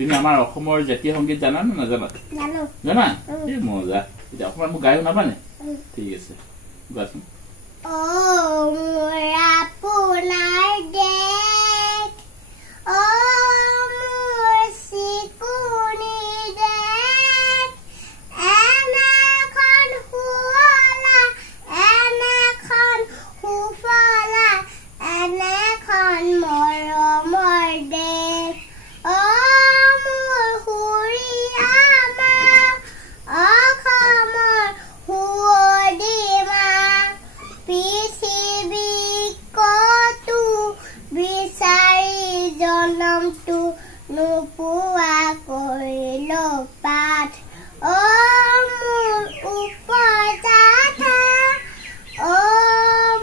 তুমি আমাৰ অসমৰ জাতীয় সংগীত জানা নে নাজানা? জানো। জানা? এই মজা। এতিয়া অকমান মোক গাই শুনাবানে? ঠিক আছে, গোৱাচোন। অ মোৰ আপোনাৰ দেশ, অ মোৰ চিকুনি দেশ, এনেখন শুৱলা, এনেখন সুফলা, এনেখন মৰমৰ দেশ, অ মোৰ সুৰীয়া মা, অসমৰ সুৱদী মা, পৃথিৱীক কতো বিচাৰি জনমটো নোপোৱা কৰিলো পাঠ, অ মোৰ উপজাঠা, অ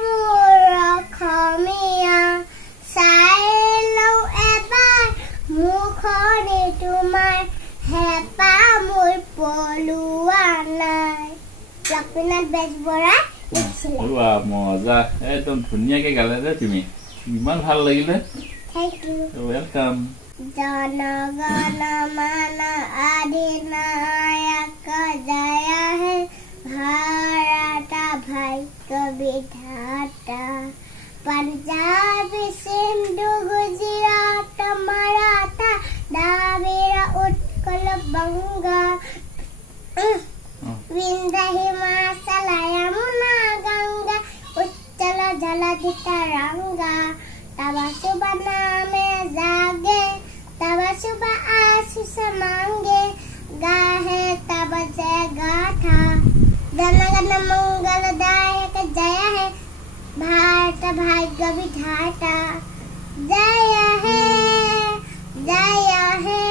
মোৰ অসমীয়া, চাই লওঁ এবাৰ মুখনি তোমাৰ, হেঁপাহ মোৰ পলোৱা নাই। লক্ষ্মীনাথ বেজবৰা ওৱা মজা, একদম ধুনীয়াকে গালে যে তুমি, ইমান ভাল লাগিলে। Thank you. ৱেলকাম। জনগণ মন अधिनायक जय हे भारत भाग्य विधाता, पंजाब सिंधु गुजरात मराठा द्राविड़ उत्कल बंगा, विंध्य हिमाचल यमुना गंगा, उच्चल जलधि तरंगा, तब शुभ नामे जागे, तब शुभ आशीष मांगे, गाहे तब जय गाथा, जनगण मंगलदायक जय हे भारत भाग्य विधाता, जय हे जय हे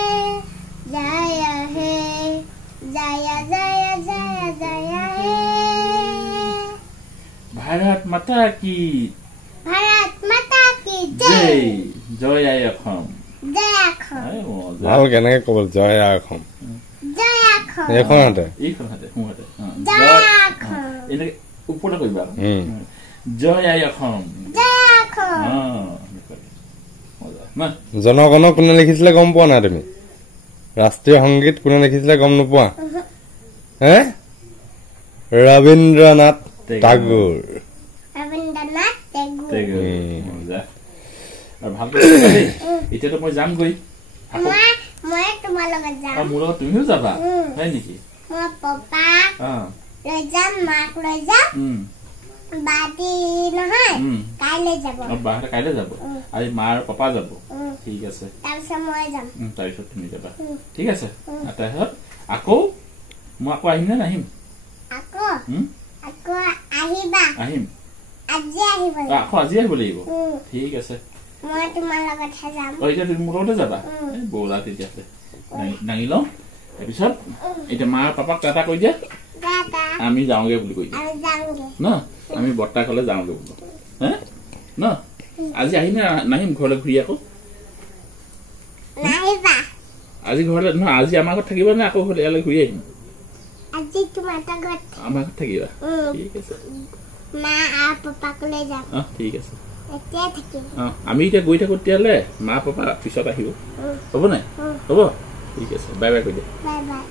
जय हे जय जय जय जय हे। भारत माता की भारत माता की जय। জয়, জয় আই অসম। जय अखम। এই মজা। ভাল কেনেকে ক'ব জয় অসম जय अखम। এইখন হাতে এইখন হাতে সোঁহাতে जय अखम। এনেকে ওপৰতে কৰিবা। উম। জয় আই অসম। जय अखम। মজা না। জনগণ কোনে লিখিছিলে গম পোৱা নাই তুমি? ৰাষ্ট্ৰীয় সংগীত কোনে লিখিছিলে গম নোপোৱা? হে ৰবীন্দ্ৰনাথ ঠাকুৰ। रविंद्रनाथ टैगोर। মজা। আৰু ভালকৈ এতিয়াতো মই যামগৈ। মই তোমাৰ লগত যাম। মোৰ লগত তুমিও যাবা হয় নেকি? মই পাপা লৈ যাম, মাক লৈ যাম, বাটি নহয় কাইলৈ যাব। বাহঁতে কাইলৈ যাব আজি মা আৰু পাপা যাব। ঠিক আছে, তাৰপিছত মই যাম। তাৰপিছত তুমি যাবা। ঠিক আছে, তাৰপিছত আকৌ মই আকৌ আহিম নে নাহিম? আকৌ আহিবা। আহিম। আজি আহিব। আকৌ আজি আহিব লাগিব। ঠিক আছে, মই তোমাৰ লগতহে যাম। এতিয়া তুমি মোৰ লগতে যাবা। ব'লা তেতিয়াহ'লে দাঙি লওঁ। তাৰপিছত এতিয়া মা আৰু পাপাক টাটা কৈ দিয়া, আমি যাওঁগে বুলি কৈ দিয়া ন। আমি বৰ্তা ঘৰলৈ যাওঁগে বোলো হে ন। আজি আহিম নে নাহিম ঘৰলৈ ঘূৰি? আকৌ আজি ঘৰলৈ নহয়, আজি আমাৰ ঘৰত থাকিবা নে আকৌ ইয়ালৈ ঘূৰি আহিম? আজি তোমাৰ ঘৰত আমাৰ ঘৰত থাকিবা। ঠিক আছে, মা আৰু পাপাক লৈ যাম। ঠিক আছে, এতিয়াই থাকিম। আমি এতিয়া গৈ থাকো তেতিয়াহ'লে মা পাপা পিছত আহিব, হ'ব নাই? হ'ব, ঠিক আছে, বাই বাই কৈ দিয়া। Bye bye.